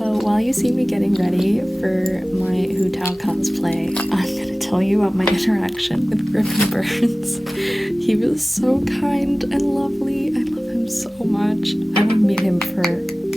So while you see me getting ready for my Hu Tao cosplay, I'm gonna tell you about my interaction with Griffin Burns. He was so kind and lovely. I love him so much. I would meet him for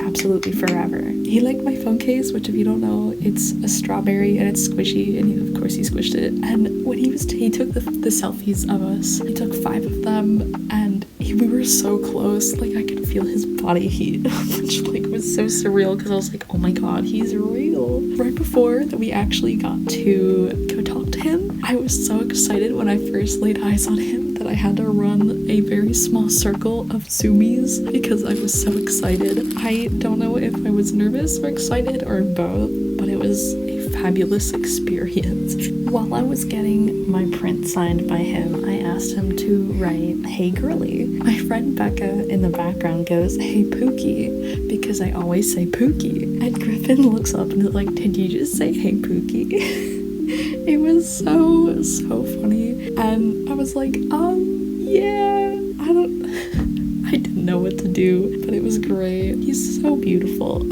absolutely forever. He liked my phone case, which if you don't know, it's a strawberry and it's squishy, and of course he squished it. And when he took the selfies of us, he took 5 of them, and we were so close, like I could feel his body heat, which like was so surreal because I was like, oh my god, he's real. Right before that we actually got to go talk to him, I was so excited when I first laid eyes on him that I had to run a very small circle of zoomies because I was so excited. I don't know if I was nervous or excited or both, but it was a fabulous experience. While I was getting my print signed by him, I asked him to write, "Hey girly." My friend Becca in the background goes, "Hey Pookie," because I always say Pookie. And Griffin looks up and is like, "Did you just say hey Pookie?" It was so funny. And I was like, yeah, I didn't know what to do, but it was great. He's so beautiful.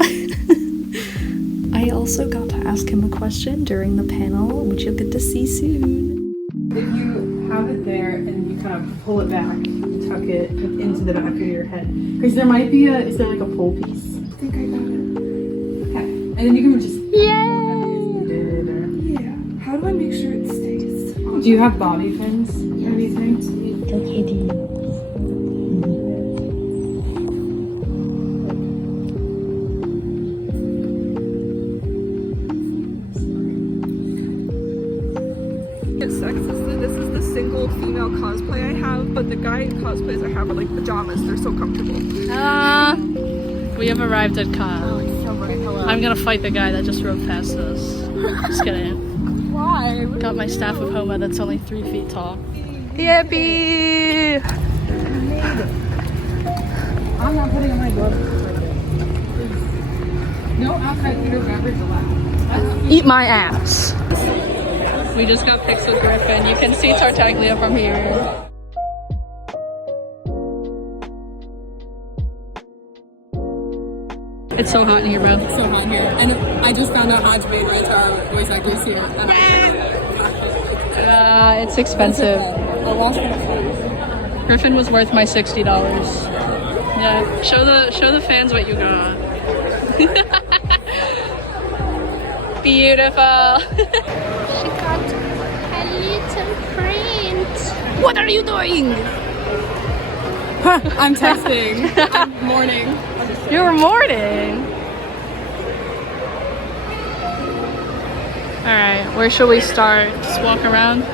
I also got to ask him a question during the panel, which you'll get to see soon. If you have it there and you kind of pull it back, you tuck it into the back of your head. Because there might be is there like a pull piece? I think I got it. Okay. And then you can just pull it back as you did or... Yeah. How do I make sure it stays? Do you have bobby pins or anything? This is the single female cosplay I have, but the guy cosplays I have are like pajamas. They're so comfortable. We have arrived at con. Oh, it's so bright. Hello. I'm gonna fight the guy that just rode past us. Just kidding. Why? Got my staff of Homa that's only 3 feet tall. Yippee! I'm not putting on my gloves. No outside theater beverage allowed. Eat my ass. We just got pics with Griffin. You can see Tartaglia from here. It's so hot in here, bro. So hot here. And I just found out hUGEST voice actors here. It's expensive. I lost my face. Griffin was worth my $60. Yeah, show the fans what you got. Beautiful. She got a little print. What are you doing? I'm texting. I'm mourning. You were mourning. All right, where should we start? Just walk around.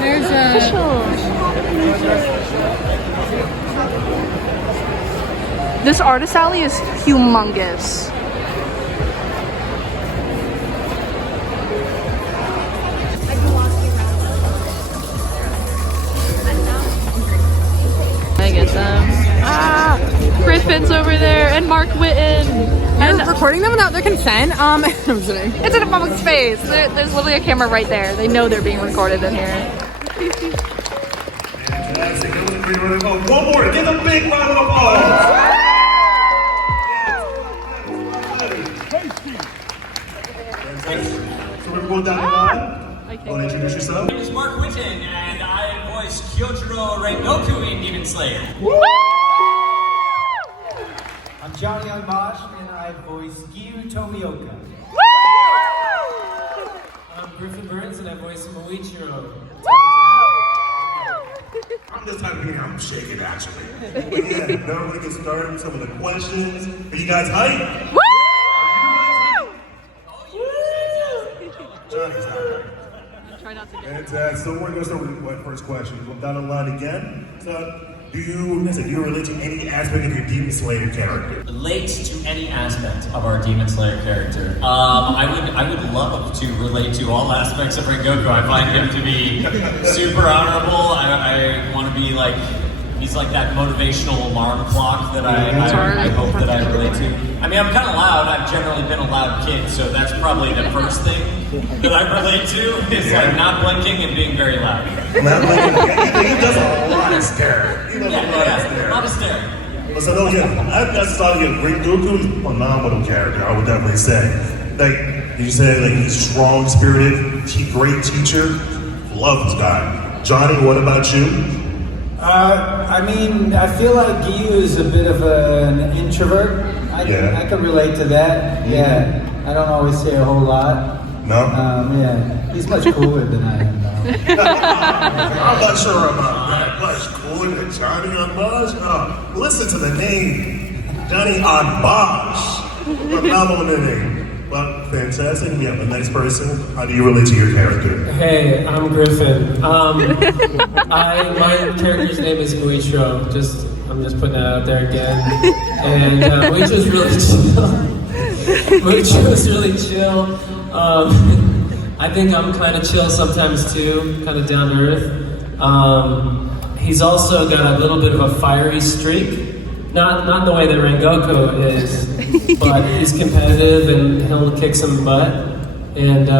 There's a... This artist alley is humongous. I get them. Griffin's over there and Mark Whitten. And recording them without their consent? I'm kidding. It's in a public space. There's literally a camera right there. They know they're being recorded in here. One more, give a big round of applause. So we're going down the line. Want to introduce yourself? My name is Mark Whitten, and I voice Kyojiro Rengoku in Demon Slayer. I'm Johnny on Bosch, and I voice Gyu Tomioka. I'm Griffin Burns, and I voice Moichiro. I'm just type of being, I'm shaking actually. But yeah, now we can start with some of the questions. Are you guys hyped? Woo! Johnny's not hyped. Try not to get Fantastic. So we're going to start with my first question. We'll down the line again. So, do you relate to any aspect of your Demon Slayer character? Relate to any aspect of our Demon Slayer character. I would love to relate to all aspects of Rengoku. I find him to be super honorable. I want to be like He's like that motivational alarm clock that I hope that I relate to. I mean, I'm kind of loud. I've generally been a loud kid, so that's probably the first thing that I relate to is like not blinking and being very loud. Not blinking. He does a lot of staring. He does a lot of staring. But so, no, I thought he was a great Goku's phenomenal character, I would definitely say. Like, you said, like, he's strong-spirited, great teacher. Love this guy. Johnny, what about you? I mean, I feel like Gyu is a bit of an introvert. I can relate to that. Mm-hmm. Yeah, I don't always say a whole lot. No? Yeah, he's much cooler than I am now. I'm not sure about that. Much cooler than Johnny on Bosch? Listen to the name. Johnny on Bosch. Phenomenal name. Well, fantastic. We have the next person. How do you relate to your character? Hey, I'm Griffin. My character's name is Muichiro. I'm just putting that out there again. And Muichiro's really chill. Muichiro's really chill. I think I'm kind of chill sometimes too, kind of down to earth. He's also got a little bit of a fiery streak. Not the way that Rengoku is, but he's competitive and he'll kick some butt. And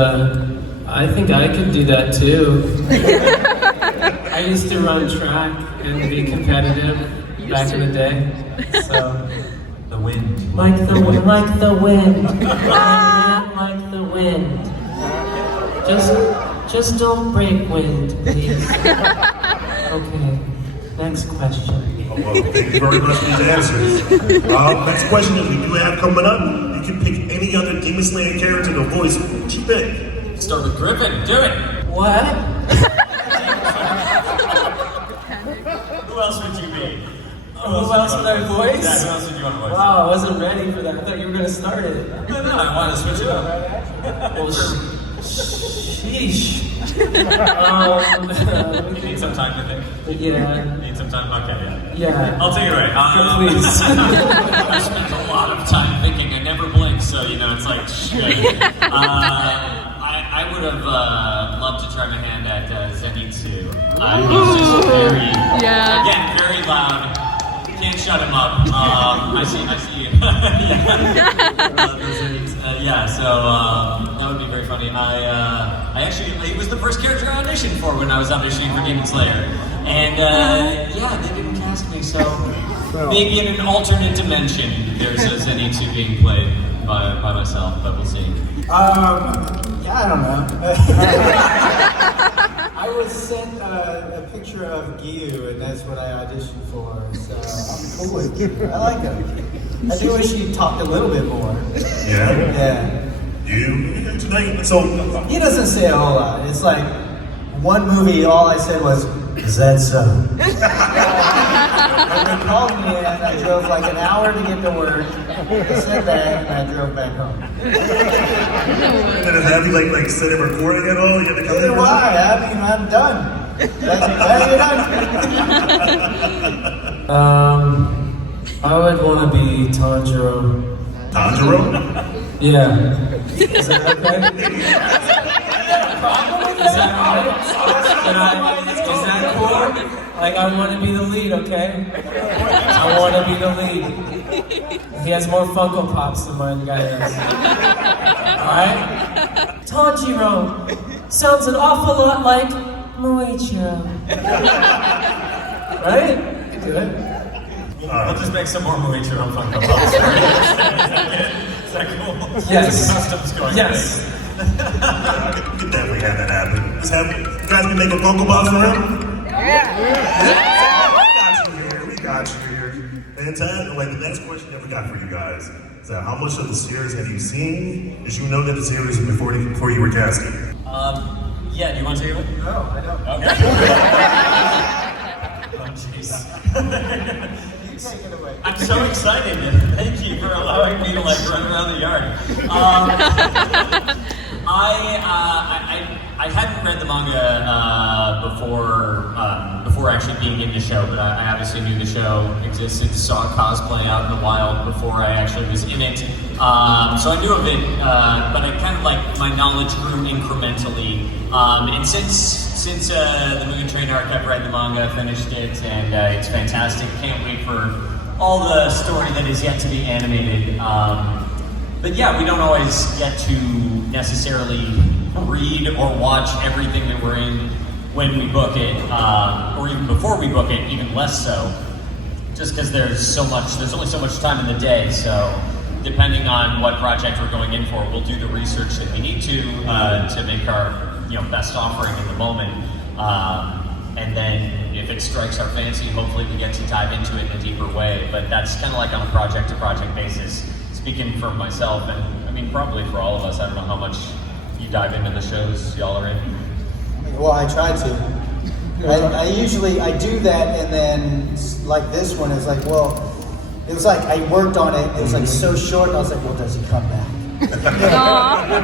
I think I could do that too. I used to run track and be competitive back in the day. So the wind. Like the wind, like the wind. Like the wind. Just don't break wind, please. Okay. Next question. Well, thank you very much for these answers. Next question that we do have coming up, you can pick any other Demon Slayer character to voice. What you pick? Start with Griffin. Do it. What? Who else would you be? Who else would I voice? Yeah, who else would you want to voice? Wow, I wasn't ready for that. I thought you were going to start it. No, I want to switch it up. Well, sheesh. You need some time to think? Yeah. Need some time? Okay, yeah. Yeah. I'll take it right. Please. I spent a lot of time thinking. I never blink, so, it's like, shit. I would have loved to try my hand at Zenitsu. He's just again, very loud. Can't shut him up. I see you. So that would be very funny. I actually, it was the first character I auditioned for when I was auditioning for Demon Slayer. And they didn't cast me, so maybe in an alternate dimension, there's a Zenitsu being played by myself, but we'll see. I don't know. I was sent a picture of Gyu, and that's what I auditioned for. So I'm cool with Gyu. I like him. I do wish he talked a little bit more. Yeah. You tonight. So he doesn't say a whole lot. It's like one movie. All I said was, "Is that so?" And they called me, and I drove like an hour to get to work. I said that, and I drove back home. And then have you like sit and recording at all? You have to come in. Why? I mean, I'm done. That's you're done. I would want to be Tanjiro. Tanjiro? Yeah. Is that okay? Is that cool? Like, I want to be the lead, okay? I want to be the lead. He has more Funko Pops than my guy does. Alright? Tanjiro sounds an awful lot like Muichiro. Right? Good. I'll just make some more Muichiro Funko Pops. Is that cool? Yes. Customs going. Yes. We could definitely have that happen. Just have you guys be making Funko Pops for him? Yeah. We got you here. Fantastic. Like the next question that we got for you guys is how much of the series have you seen? Did you know that the series before you were casting? Yeah. Do you want to take it? No, I don't. Okay. Oh, jeez. Take it away. I'm so excited. Thank you for allowing me to run around the yard. I I hadn't read the manga before actually being in the show, but I obviously knew the show existed, saw cosplay out in the wild before I actually was in it. So I knew of it, but I kind of like my knowledge grew incrementally. And since the Mugen Train arc, I've read the manga, finished it, and it's fantastic. Can't wait for all the story that is yet to be animated. But yeah, we don't always get to necessarily read or watch everything that we're in when we book it, or even before we book it, even less so. Just because there's only so much time in the day, so depending on what project we're going in for, we'll do the research that we need to make our best offering in the moment. And then if it strikes our fancy, hopefully we get to dive into it in a deeper way. But that's kind of like on a project-to-project basis. Speaking for myself, and I mean probably for all of us, I don't know how much you dive into the shows y'all are in. Well, I try to. I usually do that, and then like this one, it's like, well, it was like I worked on it. It was like so short, and I was like, well, does he come back?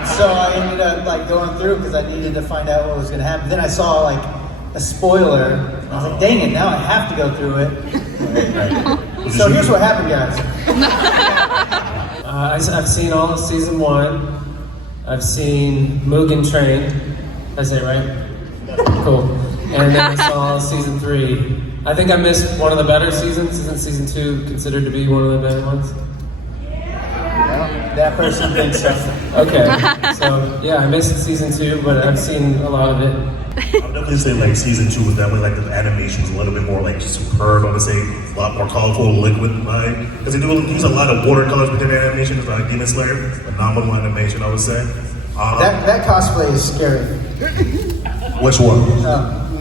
So I ended up like going through because I needed to find out what was going to happen. Then I saw like a spoiler, and I was like, dang it, now I have to go through it. So here's what happened, guys. I've seen all of season 1. I've seen Mugen Train. Did I say it right? Cool. And then I saw all of season 3. I think I missed one of the better seasons. Isn't season 2 considered to be one of the better ones? That person thinks so. Okay. So yeah, I missed season 2, but I've seen a lot of it. I would definitely say like season 2 was definitely like the animation was a little bit more like superb. I would say a lot more colorful, liquid, right? Because they do use a lot of watercolors within their animations, like Demon Slayer. Phenomenal animation, I would say. That cosplay is scary. Which one?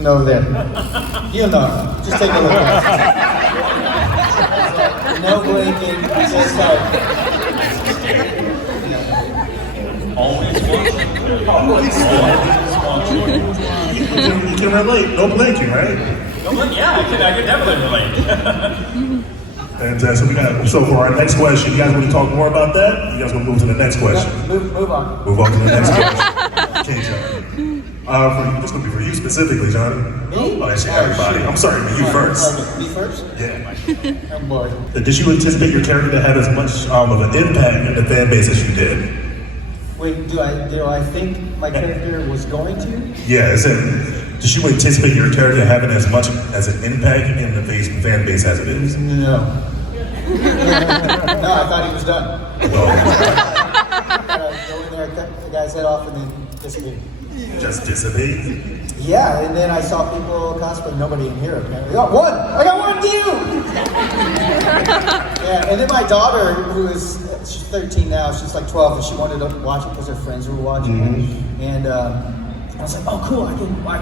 No, there. You know. Just take a look at it. No blinking. Just like. Always watching. You can relate. No blinking, right? No blinking, yeah, I could definitely relate. Fantastic. So for our next question, you guys want to talk more about that? You guys want to move to the next question? Move on. Move on to the next question. Okay, John. This would be for you specifically, John. Me? Oh, actually, everybody. I'm sorry, you first. Me first? Yeah. I'm bored. Did you anticipate your character to have as much of an impact in the fan base as you did? Wait, do I think my character was going to? Yeah, did you anticipate your character having as much as an impact in the fan base as it is? No. No, I thought he was done. Go in there, cut the guy's head off, and then disappear. Just dissipate? Yeah, and then I saw people cosplay. Nobody in here apparently. I got one view! Yeah, and then my daughter, she's 13 now, she's like 12, and she wanted to watch it because her friends were watching it. And I was like, oh cool, I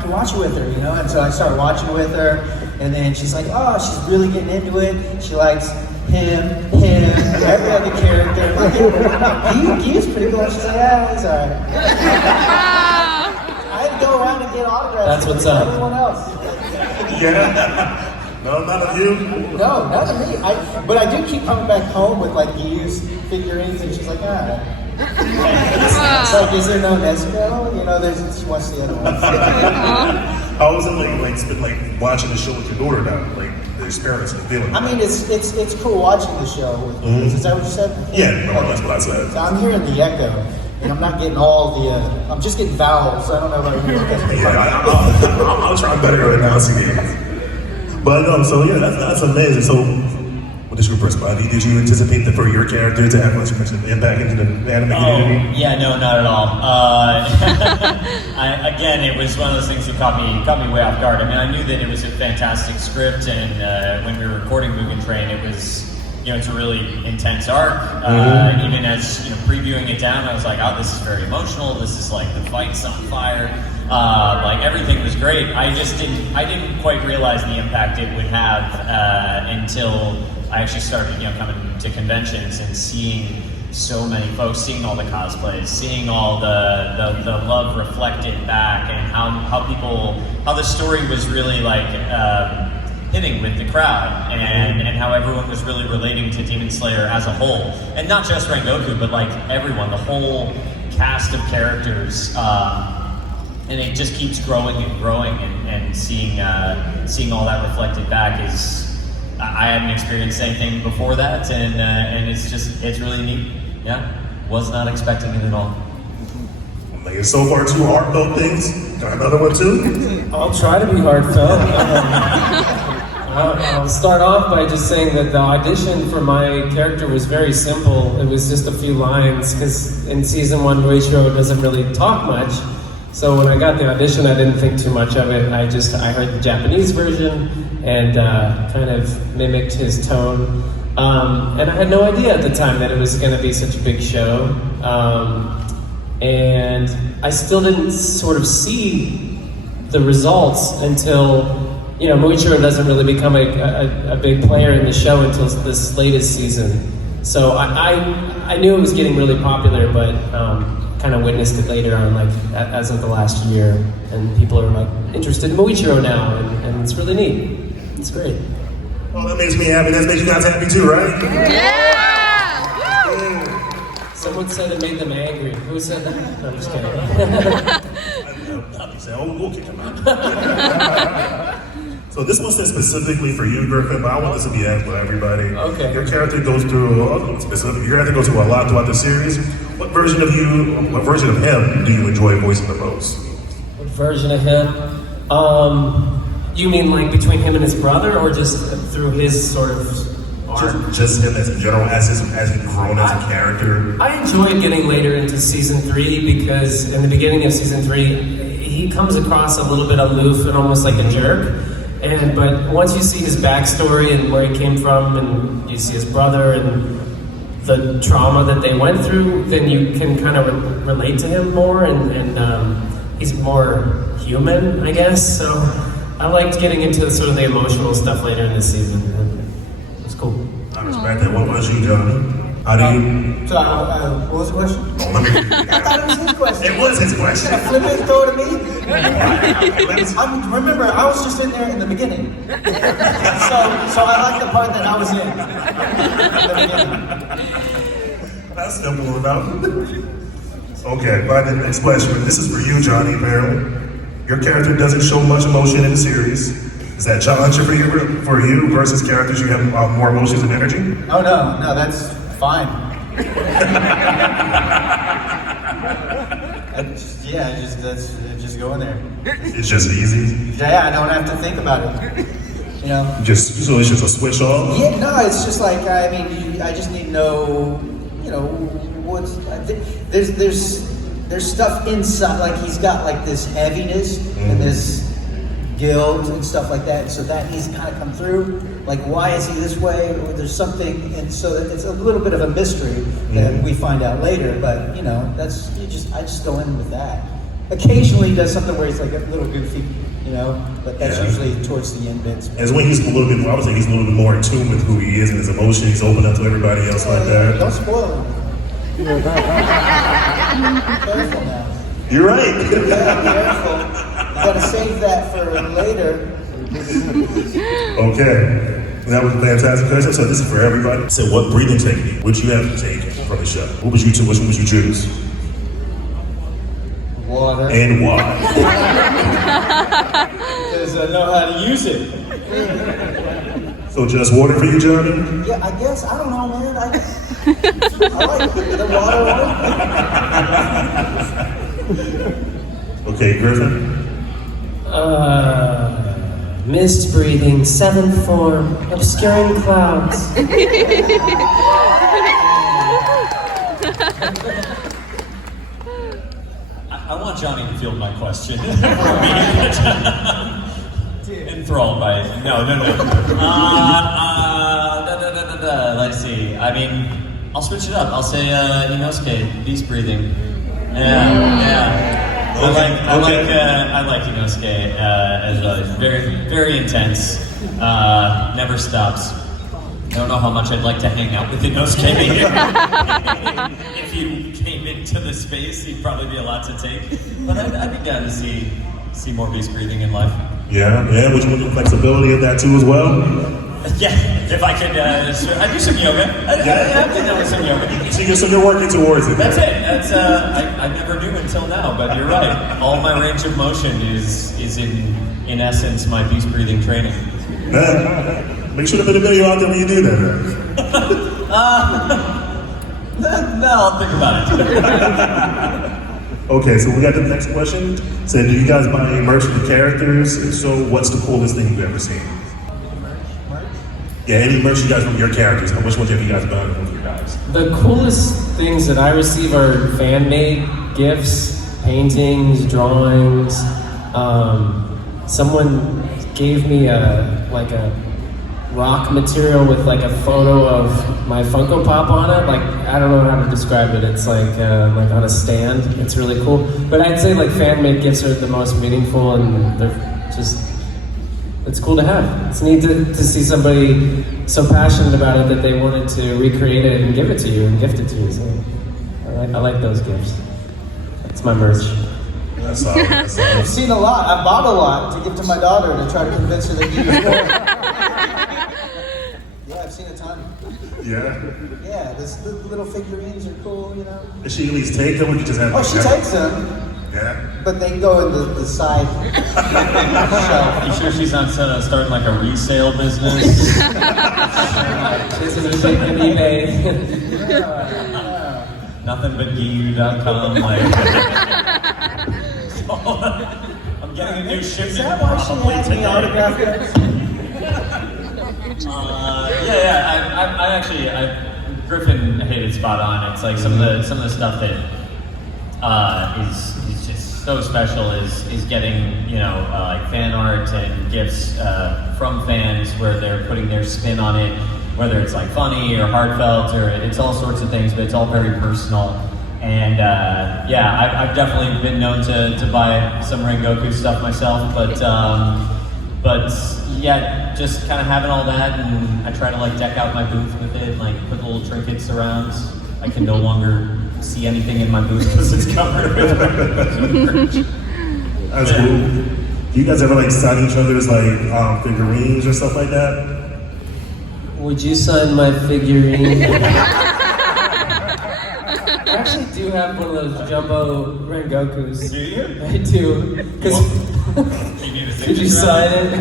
can watch it with her, And so I started watching it with her, and then she's like, oh, she's really getting into it. She likes him, every other character. He was pretty cool. She's like, yeah, he's alright. I had to go around and get autographs. That's what's up. Everyone else. Yeah. No, none of you? No, none of me. But I do keep coming back home with like used figurines, and she's like, ah. It's like, is there no Nesco? She wants the other one. How was it like watching the show with your daughter now? Like the experience and the feeling? I mean, it's cool watching the show with Is that what you said? Yeah, no, that's what I said. So I'm hearing the echo, and I'm not getting all the. I'm just getting vowels. I don't know about you. Yeah, I'll try better right now. See the. But so yeah, that's amazing. So, what is your perspective? Did you anticipate for your character to have much of an impact into the anime community? Yeah, no, not at all. Again, it was one of those things that caught me way off guard. I mean, I knew that it was a fantastic script, and when we were recording Mugen Train, it was, it's a really intense arc. Even as previewing it down, I was like, oh, this is very emotional. This is like the fight's on fire. Like everything was great. I didn't quite realize the impact it would have until I actually started, coming to conventions and seeing so many folks, seeing all the cosplays, seeing all the love reflected back, and how the story was really like hitting with the crowd, and how everyone was really relating to Demon Slayer as a whole, and not just Rengoku, but like everyone, the whole cast of characters, and it just keeps growing and growing, and seeing all that reflected back is, I hadn't experienced anything before that, and it's really neat. Yeah, was not expecting it at all. Like, so far, 2 heartfelt things. Got another one too? I'll try to be heartfelt. I'll start off by just saying that the audition for my character was very simple. It was just a few lines, because in season 1, Muichiro doesn't really talk much. So when I got the audition, I didn't think too much of it. I heard the Japanese version and kind of mimicked his tone. And I had no idea at the time that it was going to be such a big show. And I still didn't sort of see the results until, Muichiro doesn't really become a big player in the show until this latest season. So I knew it was getting really popular, but kind of witnessed it later on, like as of the last year, and people are like interested in Muichiro now, and it's really neat. It's great. Well, that makes me happy. That makes you guys happy too, right? Yeah! Someone said it made them angry. Who said that? No, I'm just kidding. We'll kick him out. So this one said specifically for you, Griffin, but I want this to be asked by everybody. Okay. Your character goes through a lot throughout the series. What version of him do you enjoy voicing the most? What version of him? You mean like between him and his brother, or just through his sort of arc? Just him as in general, as he's grown as a character. I enjoyed getting later into season 3 because in the beginning of season 3, he comes across a little bit aloof and almost like a jerk. But once you see his backstory and where he came from, and you see his brother and the trauma that they went through, then you can kind of relate to him more, and he's more human, I guess. So I liked getting into sort of the emotional stuff later in the season. It was cool. I respect that. What about you, John? How do you? So, what was the question? Oh, let me. I thought it was his question. It was his question. Flip it and throw it at me? Remember, I was just in there in the beginning. So I like the part that I was in. That's simple enough. Okay, but the next question. This is for you, Johnny, apparently. Your character doesn't show much emotion in the series. Is that challenging for you versus characters you have more emotions and energy? Oh, no, that's fine. Just go in there. It's just easy? Yeah, I don't have to think about it. So it's just a switch off? Yeah, no, it's just like, I just need to know, there's stuff inside, like he's got like this heaviness and this guilt and stuff like that, so that needs to kind of come through. Like, why is he this way? Or there's something, and so it's a little bit of a mystery that we find out later. But I just go in with that. Occasionally, he does something where he's like a little goofy, but that's usually towards the end bits. As when he's a little bit, I would say he's a little bit more in tune with who he is and his emotions. He's open up to everybody else like that. Don't spoil him. Be careful now. You're right. Yeah, be careful. You gotta save that for later. Okay. That was a fantastic question. So this is for everybody. So what breathing technique would you have to take from the show? Which one would you choose? Water. And why? Because I know how to use it. So just water for you, Johnny? Yeah, I guess. I don't know, man. I like the water. Okay, Griffin? Mist breathing, 7th form, obscuring clouds. I want Johnny to field my question. Enthralled by it. No. Let's see. I'll switch it up. I'll say Inosuke, beast breathing. Yeah. I like Inosuke as well. It's very, very intense. Never stops. I don't know how much I'd like to hang out with Inosuke. If you came into the space, he'd probably be a lot to take. But I'd be down to see more beast breathing in life. Yeah. Would you want the flexibility of that too as well? Yeah, if I could, I do some yoga. I've been doing some yoga. So you're working towards it. That's it. That's I never knew until now, but you're right. All my range of motion is in essence my beast breathing training. Make sure to put a video out there when you do that. No, I'll think about it. Okay, so we got the next question. So do you guys buy any merch for the characters? If so, what's the coolest thing you've ever seen? Yeah, any merch you guys from your characters. Which ones have you guys done with your guys? The coolest things that I receive are fan-made gifts, paintings, drawings. Someone gave me a rock material with like a photo of my Funko Pop on it. Like, I don't know how to describe it. It's like on a stand. It's really cool. But I'd say like fan-made gifts are the most meaningful, and they're just, it's cool to have. It's neat to see somebody so passionate about it that they wanted to recreate it and give it to you and gift it to you. So I like those gifts. That's my merch. That's all. I've seen a lot. I bought a lot to give to my daughter to try to convince her that you use more. Yeah, I've seen a ton. Yeah? Yeah, the little figurines are cool, you know. Does she at least take them, or you just have Oh, she takes them. Yeah? But they go in the side shelf. You sure she's not starting like a resale business? She's gonna take an eBay. Nothing but GU.com, like. I'm getting a new shipment. Is that why she probably has me today. autograph it? I actually, Griffin hit it spot on. It's like some of the stuff that is just so special is getting, you know, like fan art and gifts from fans where they're putting their spin on it, whether it's like funny or heartfelt or it's all sorts of things, but it's all very personal. And I've definitely been known to buy some Rengoku stuff myself, but yeah, just kind of having all that, and I try to like deck out my booth with it, like put little trinkets around. I can no longer see anything in my booth because it's covered with merch. That's cool. Do you guys ever like sign each other's like figurines or stuff like that? Would you sign my figurine? I actually do have one of those jumbo Rengokus. Do you? I do. Could you sign it?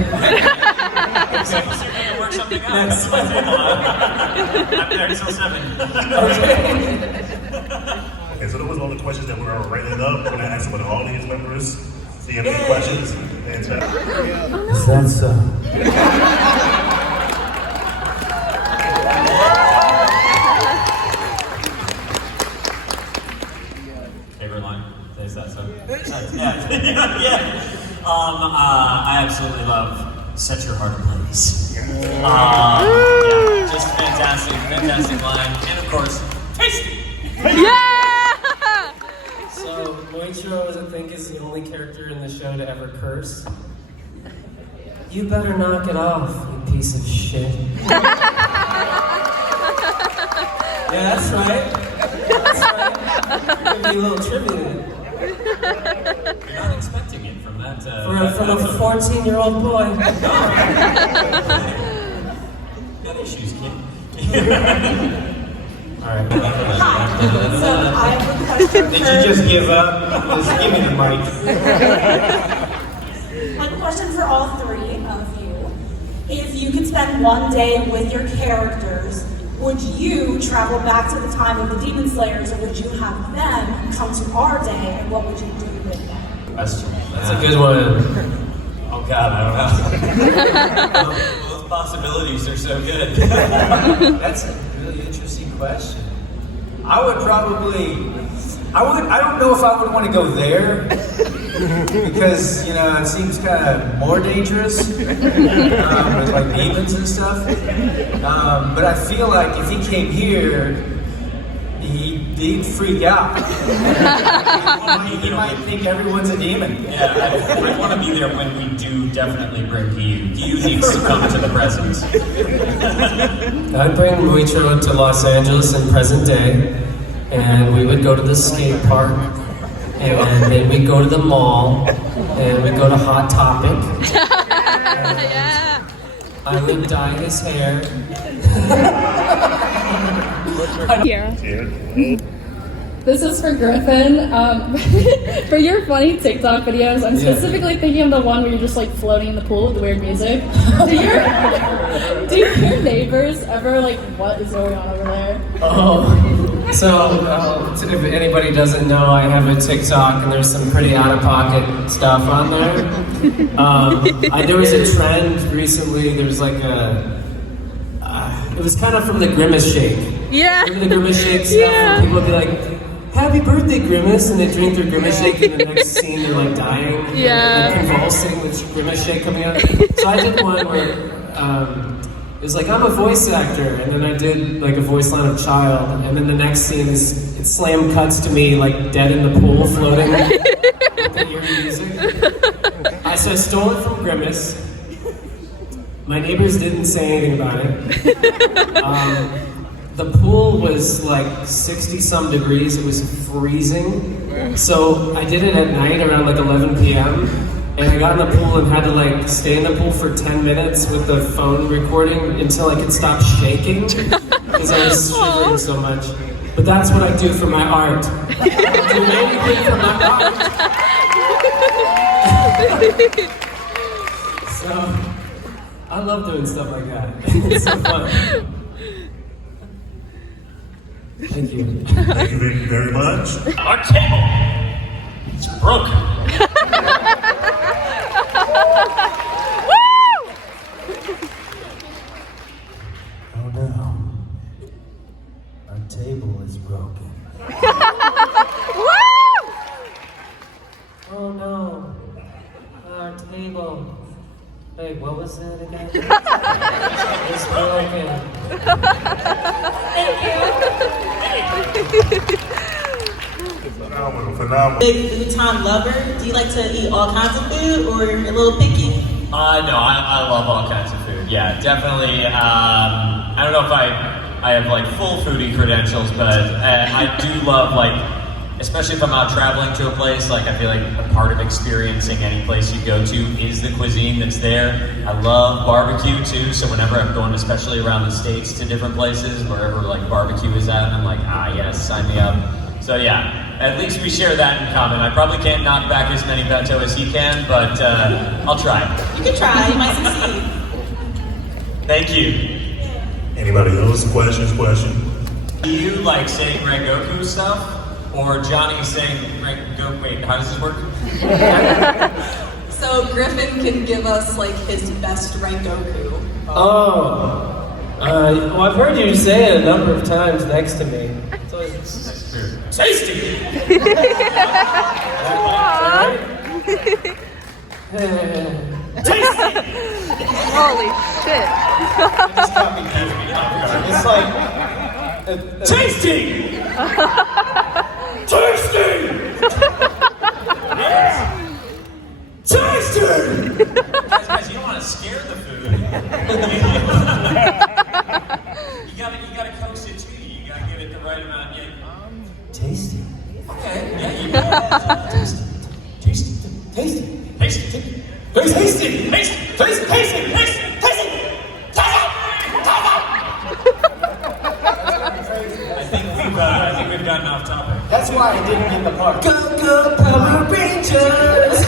Work something out. Next. I'm there until 7. Okay, so that was one of the questions that we were writing up. We're gonna ask some of the audience members. See if you have any questions. And Is that so? Favorite line? Is that so? Yeah. I absolutely love Set Your Heart Ablaze. Yeah, just fantastic line. And of course, tasty! So, Moichiro, I think, is the only character in the show to ever curse. You better knock it off, you piece of shit. Yeah, that's right. Give me a little tribute. You're not expecting it from that. From a 14-year-old boy. Got issues, kid. Alright. So I have a question. Did you just give up? Just give me the mic. I have a question for all three of you. If you could spend one day with your characters, would you travel back to the time of the Demon Slayers, or would you have them come to our day, and what would you do with them? That's a good one. Oh God, I don't know. Those possibilities are so good. That's a really interesting question. I don't know if I would want to go there because, you know, it seems kind of more dangerous with like demons and stuff. But I feel like if he came here, he'd freak out. He might think everyone's a demon. Yeah, I want to be there when we do definitely bring Hu. Hu needs to come to the present. I'd bring Moichiro to Los Angeles in present day, and we would go to the skate park, and then we'd go to the mall, and we'd go to Hot Topic. I would dye his hair. Here. This is for Griffin. For your funny TikTok videos, I'm specifically thinking of the one where you're just like floating in the pool with weird music. Do your neighbors ever like, what is going on over there? Oh, so if anybody doesn't know, I have a TikTok and there's some pretty out-of-pocket stuff on there. There was a trend recently, there's like it was kind of from the Grimace Shake. Yeah. Remember the Grimace Shake stuff? Yeah. Where people would be like, happy birthday, Grimace, and they drink their Grimace Shake and the next scene they're like dying. Yeah. And convulsing with Grimace Shake coming out. So I did one where it was like, I'm a voice actor, and then I did like a voice line of child, and then the next scene is, it slam cuts to me like dead in the pool floating with the eerie music. So I stole it from Grimace. My neighbors didn't say anything about it. The pool was like 60-some degrees, it was freezing. So I did it at night around like 11 p.m. And I got in the pool and had to like stay in the pool for 10 minutes with the phone recording until I could stop shaking because I was shivering so much. But that's what I do for my art. I do anything for my art. So I love doing stuff like that. It's so fun. Thank you. Thank you very much. Our table is broken. Oh no. Our table is broken. Oh no. Our table. Wait, what was that again? It's broken. Phenomenal. Big food time lover? Do you like to eat all kinds of food or you're a little picky? No, I love all kinds of food. Yeah, definitely. I don't know if I have like full foodie credentials, but I do love like, especially if I'm out traveling to a place, like I feel like a part of experiencing any place you go to is the cuisine that's there. I love barbecue too, so whenever I'm going, especially around the States to different places, wherever like barbecue is at, I'm like, yes, sign me up. So yeah, at least we share that in common. I probably can't knock back as many bento as he can, but I'll try. You can try, you might succeed. Thank you. Anybody else? Questions? Do you like saying Rengoku stuff? Or Johnny saying, wait, how does this work? So Griffin can give us like his best Rengoku. Well, I've heard you say it a number of times next to me. So it's tasty! Tasty! Holy shit. It's like... Tasty! Tasty! Tasty! Guys, you don't want to scare the food. you gotta coax it to you. You gotta give it the right amount. Tasty. Okay. Yeah, you got tasty. Tasty. Tasty. Tasty. Tasty. Tasty. Tasty. Tasty. Tasty. Tasty. I think we've gotten off topic. That's why I didn't get the part. Go, go, Power Rangers!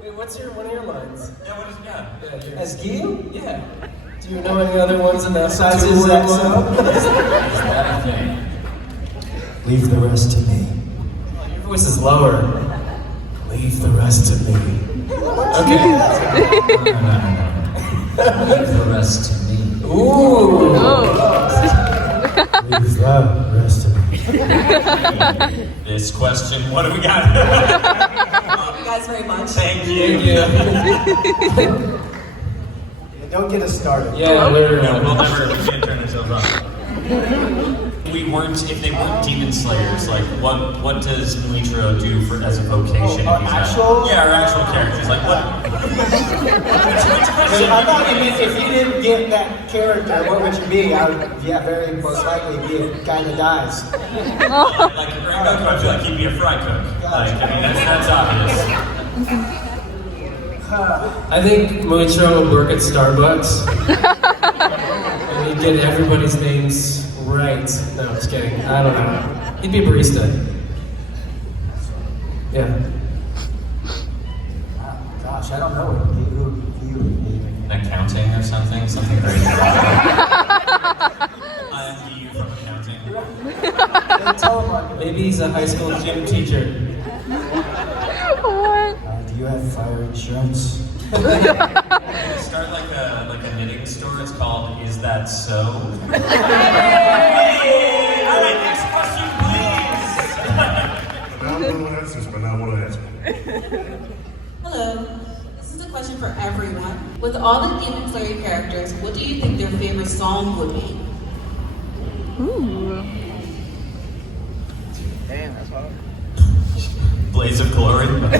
Wait, what's one of your lines? Yeah, what is it? As Gil? Yeah. Do you know any other ones in that size? Is that so? Leave the rest to me. Your voice is lower. Leave the rest to me. Okay. Leave the rest to me. Ooh. Leave the rest to me. This question, what do we got? Thank you guys very much. Thank you. Don't get us started. Yeah, we can't turn ourselves off. If they weren't demon slayers, like what does Muichiro do as a vocation? Our actual? Yeah, our actual characters. Like what? I thought if you didn't get that character, what would you be? I would, very most likely be a guy that dies. Like Rengoku, I feel like he'd be a fry cook. Like, I mean, that's obvious. I think Muichiro would work at Starbucks. And he'd get everybody's names right. No, I'm just kidding. I don't know. He'd be a barista. Yeah. Gosh, I don't know what you would be. Accounting or something? Something very I'm you from accounting. Maybe he's a high school gym teacher. What? Do you have fire insurance? Start like a knitting store. It's called Is That So? Hey! All right, next question, please. But now one answers, but not one answer. Hello. This is a question for everyone. With all the Demon Slayer characters, what do you think their favorite song would be? Ooh. Damn, that's hard. Blaze of Glory. Shut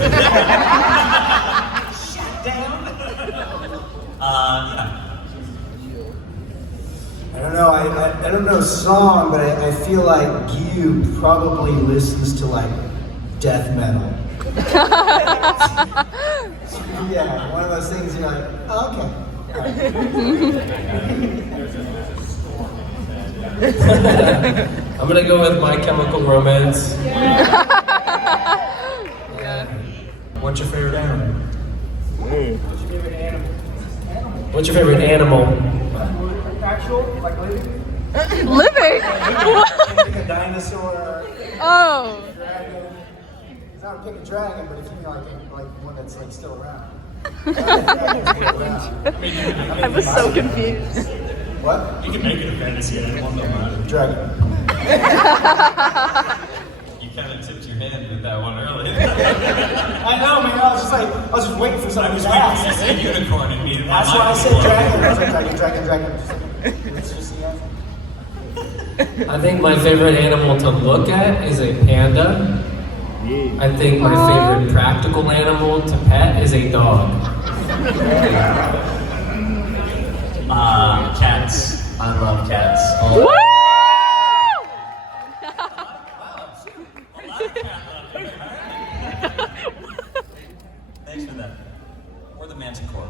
down. Yeah. I don't know. I don't know song, but I feel like you probably listens to like death metal. Yeah, one of those things you're like, oh, okay. I'm gonna go with My Chemical Romance. What's your favorite animal? What's your favorite animal? Actual, like living? Living? Pick a dinosaur. Oh. Dragon. It's not pick a dragon, but if you like one that's like still around. I was so confused. What? You can make it a fantasy animal, no matter. Dragon. You kind of tipped your hand with that one earlier. I know, man. I was just waiting for something to pass. You said unicorn and me. That's why I said dragon. I was like dragon. It's just, I think my favorite animal to look at is a panda. I think my favorite practical animal to pet is a dog. Cats. I love cats. Woo! Thanks for that. Or the manticore.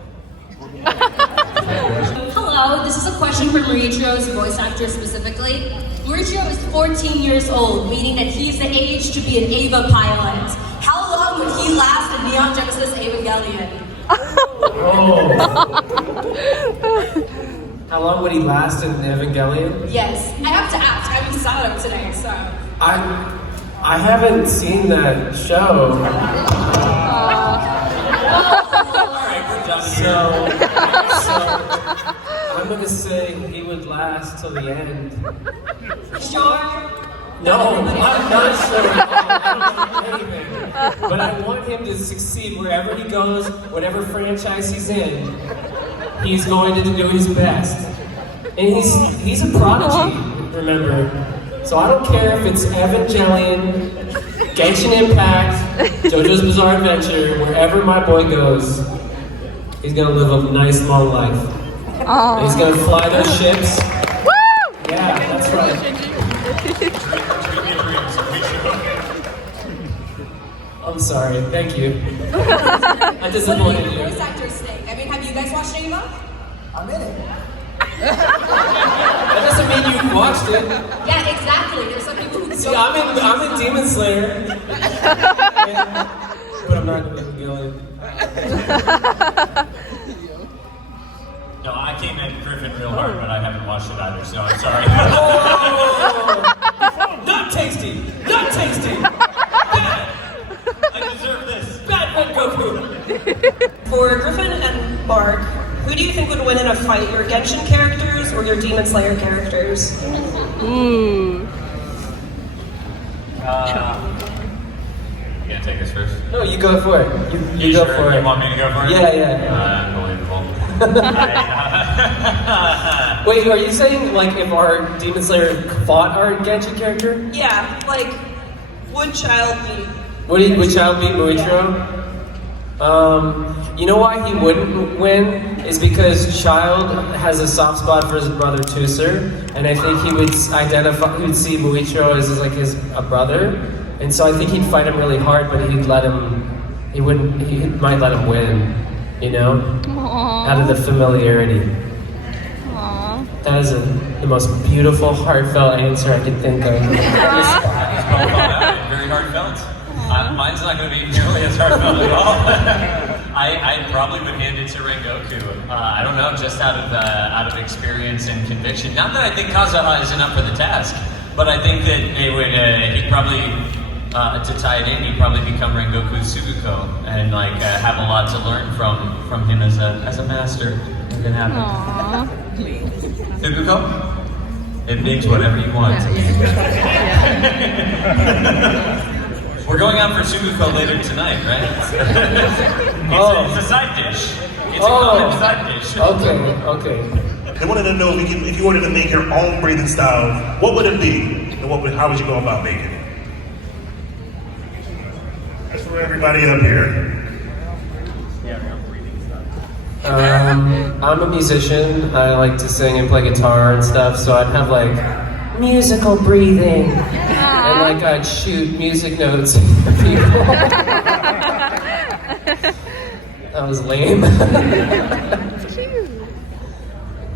Hello, this is a question for Mauriccio's voice actor specifically. Mauricio is 14 years old, meaning that he's the age to be an Ava pilot. How long would he last in Neon Genesis Evangelion? How long would he last in Evangelion? Yes, I have to ask. I'm inside of today, so. I haven't seen that show. So I'm gonna say he would last till the end. Sure? No, I'm not sure. I don't know anything. But I want him to succeed wherever he goes, whatever franchise he's in. He's going to do his best. And he's a prodigy, remember. So I don't care if it's Evangelion, Genshin Impact, JoJo's Bizarre Adventure, wherever my boy goes, he's gonna live a nice long life. Aww. He's gonna fly those ships. Woo! Yeah, that's right. I'm sorry, thank you. I disappointed you. Voice actor's sake. I mean, have you guys watched Ava? I'm in it. That doesn't mean you watched it. Yeah, exactly. There's some people who See, I'm in Demon Slayer. But I'm not in Evangelion. No, I came at Griffin real hard, but I haven't watched it either, so I'm sorry. Not tasty! Not tasty! Bad! I deserve this. Bad Red Goku! For Griffin and Mark, who do you think would win in a fight? Your Genshin characters or your Demon Slayer characters? Ooh. You gonna take this first? No, you go for it. You go sure? for it. You want me to go for it? Yeah. Unbelievable. Wait, are you saying like if our Demon Slayer fought our Genshin character? Yeah, like, would Child be? Would Child beat Muichiro? You know why he wouldn't win is because Child has a soft spot for his brother Tusser, and I think he would see Muichiro as like a brother, and so I think he'd fight him really hard, but he might let him win. you know? Aww. Out of the familiarity. Aww. That is the most beautiful, heartfelt answer I could think of. Very heartfelt. Mine's not going to be nearly as heartfelt at all. I probably would hand it to Rengoku. I don't know, just out of experience and conviction. Not that I think Kazuha isn't up for the task, but I think that it would he'd probably to tie it in, he'd probably become Rengoku's Suguko and like have a lot to learn from him as a master. It can happen. Aww. Suguko, it means whatever you want. We're going out for Suguko later tonight, right? It's a side dish. It's a common side dish. Okay. They wanted to know if you wanted to make your own breathing style, what would it be? And how would you go about making it? That's for everybody up here. I'm a musician. I like to sing and play guitar and stuff, so I'd have like musical breathing. And like I'd shoot music notes at people. That was lame.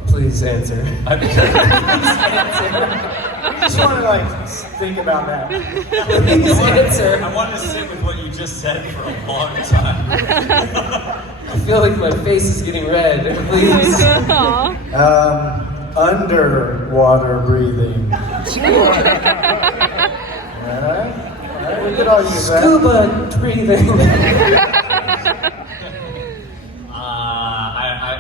Please answer. I just want to like think about that. Please answer. I want to sit with what you just said for a long time. I feel like my face is getting red. Please. Underwater breathing. Alright, we could all use that. Scuba breathing.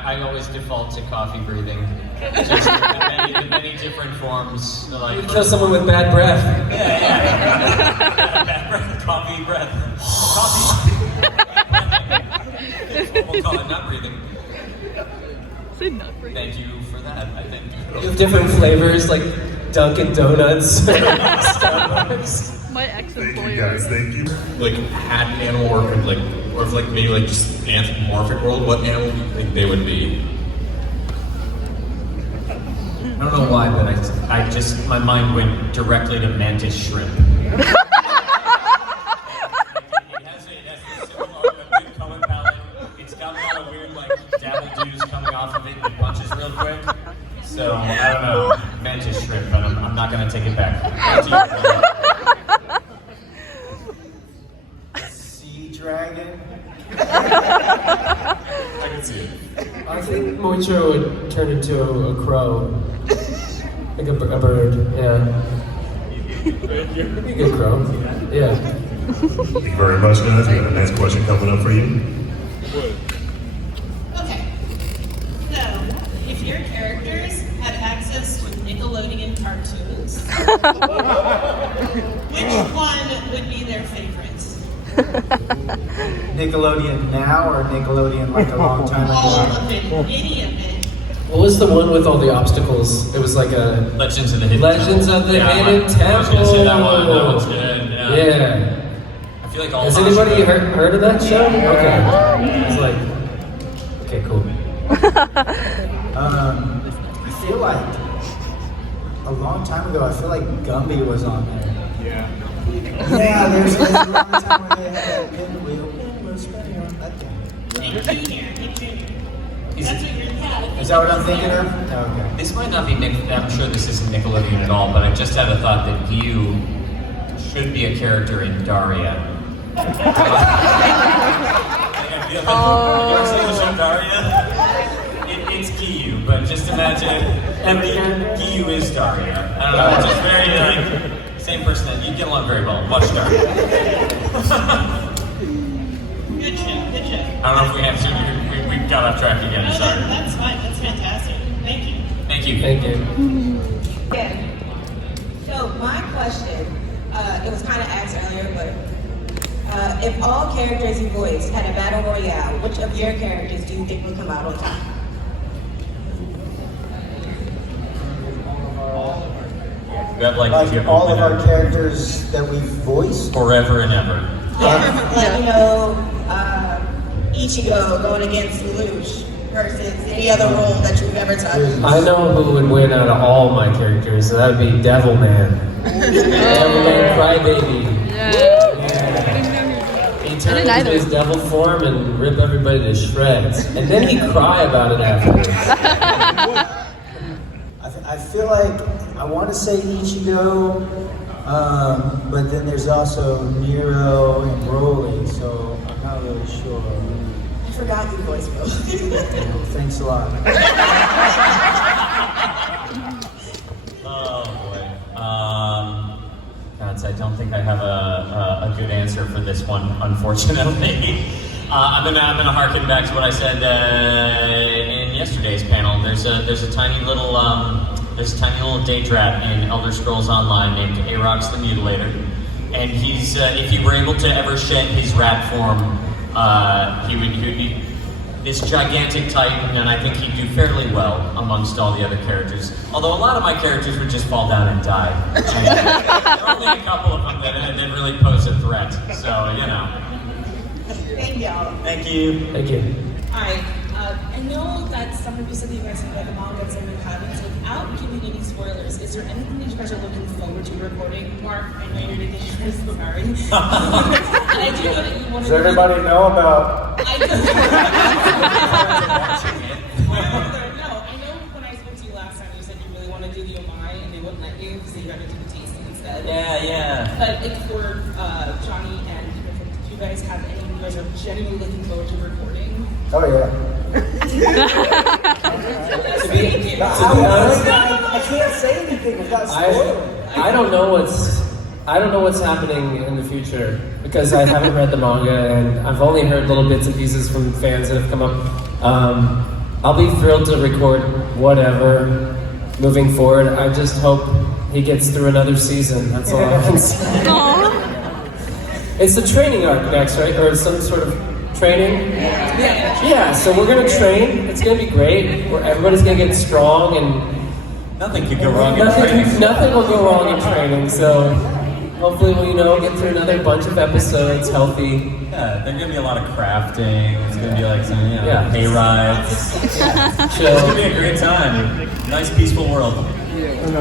I always default to coffee breathing. Just the many different forms. Like You kill someone with bad breath. Yeah. Bad breath, coffee breath. Coffee. We'll call it nut breathing. Say nut breathing. Thank you for that, I think. You have different flavors like Dunkin' Donuts, Starbucks. My ex-employer. Guys, thank you. Like had animal work or if like maybe like just anthropomorphic world, what animal do you think they would be? I don't know why, but I just my mind went directly to mantis shrimp. It has a big color palette. It's got a lot of weird like dabble doos coming off of it and punches real quick. So I don't know, mantis shrimp, but I'm not gonna take it back. Sea dragon. I can see it. I think Moichiro would turn into a crow. Like a bird, yeah. Be a good crow. Yeah. Thank you very much, guys. We got a nice question coming up for you. Okay. So, if your characters had access to Nickelodeon cartoons, which one would be their favorite? Nickelodeon now or Nickelodeon like a long time ago? All of it, any of it. What was the one with all the obstacles? It was like a Legends of the Hidden Legends of the Hidden Temple. I was gonna say that one. That one's good. Yeah. I feel like all. Has anybody heard of that show? Okay. It's like, okay, cool. I feel like a long time ago, I feel like Gumby was on there. Yeah. Yeah, there's a long time where they had that pinwheel spinning on that thing. Nick Jr. That's what you're Is that what I'm thinking of? Okay. This might not be I'm sure this isn't Nickelodeon at all, but I just had a thought that Gyu should be a character in Daria. You ever seen the show Daria? It's Gyu, but just imagine at the end, Gyu is Daria. I don't know, it's just very like same person. You get along very well. Watch Daria. Good show, good show. I don't know if we have to. We got off track again. No, Sorry. that's fine. That's fantastic. Thank you. Thank you. Thank you. Okay. So my question, it was kind of asked earlier, but if all characters you voiced had a battle royale, which of your characters do you think would come out on top? We have like all of our characters that we've voiced? Forever and ever. Like, you know, Ichigo going against Lelouch versus any other role that you've ever touched. I know who would win out of all my characters, and that would be Devilman. Devilman Crybaby. Yeah. he turned into his devil form and rip everybody to shreds. And then he'd cry about it afterwards. I feel like I want to say Ichigo, but then there's also Nero and Broly, so I'm not really sure. I forgot your voice, Bill. Thanks a lot. Oh boy. I don't think I have a good answer for this one, unfortunately. I'm gonna harken back to what I said in yesterday's panel. There's a tiny little date rat in Elder Scrolls Online named Aarox the Mutilator, and he's if he were able to ever shed his rat form, he would be this gigantic titan, and I think he'd do fairly well amongst all the other characters. Although a lot of my characters would just fall down and die. And there are only a couple of them that really pose a threat. So, you know. Thank y'all. Thank you. Thank you. Alright, I know that some of you said that you guys have read the manga and some of you haven't, so without giving any spoilers, is there anything that you guys are looking forward to recording? Mark, I know you're the sorry. And I do know that you want to... Does everybody know about... No, I know when I spoke to you last time, you said you really want to do the Omai and they wouldn't let you because you got to do the tasting instead. Yeah. But if for Johnny and Griffin, do you guys have any you guys are genuinely looking forward to recording? Oh, yeah. To be honest, I can't say anything without spoiling. I don't know what's happening in the future because I haven't read the manga and I've only heard little bits and pieces from fans that have come up. I'll be thrilled to record whatever moving forward. I just hope he gets through another season. That's all I can say. It's the training arc next, right? Or some sort of training? Yeah, so we're gonna train. It's gonna be great. Everybody's gonna get strong and nothing could go wrong in training. Nothing will go wrong in training, so hopefully we'll get through another bunch of episodes healthy. Yeah, there's gonna be a lot of crafting. It's gonna be like some, hay rides. It's gonna be a great time. Nice, peaceful world.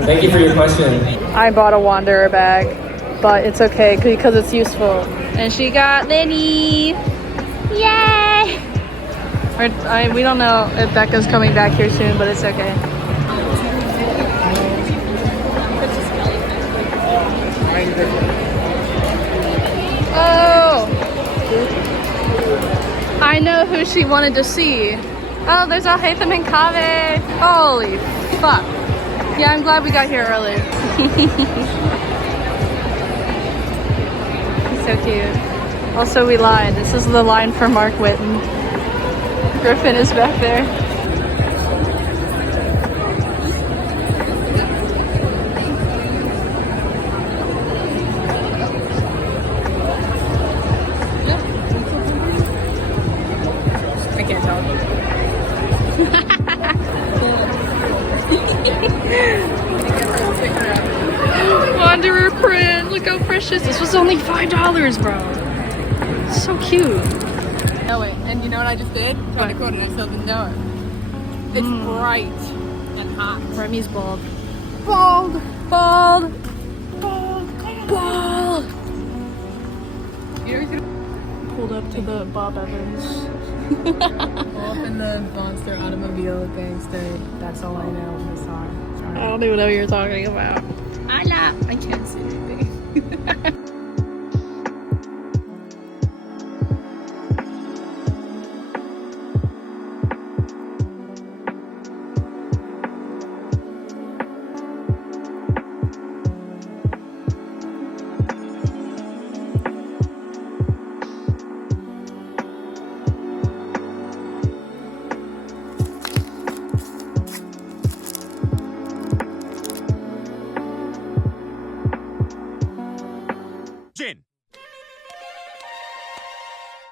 Thank you for your question. I bought a Wanderer bag, but it's okay because it's useful. And she got Lenny. Yay! We don't know if Becca's coming back here soon, but it's okay. Oh! I know who she wanted to see. Oh, there's a Hatham and Kave. Holy fuck. Yeah, I'm glad we got here early. He's so cute. Also, we lied. This is the line for Mark Whitten. Griffin is back there. I can't tell. Wanderer print. Look how precious. This was only $5, bro. So cute. No way. And you know what I just did? Tried to quote it and I still didn't know it. It's bright and hot. Remy's bald. Bald. Bald. Bald. Bald. Pulled up to the Bob Evans. Pull up in the monster automobile gangster. That's all I know in the song. Sorry. I don't even know what you're talking about. I can't say anything.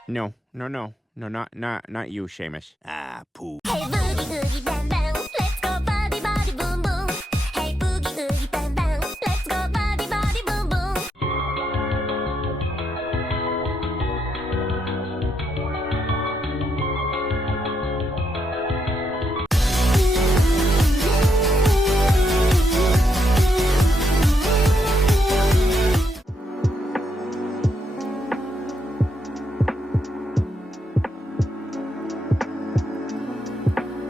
No, not you, Seamus. Ah, poo. Hey, booty, booty, bam, bam.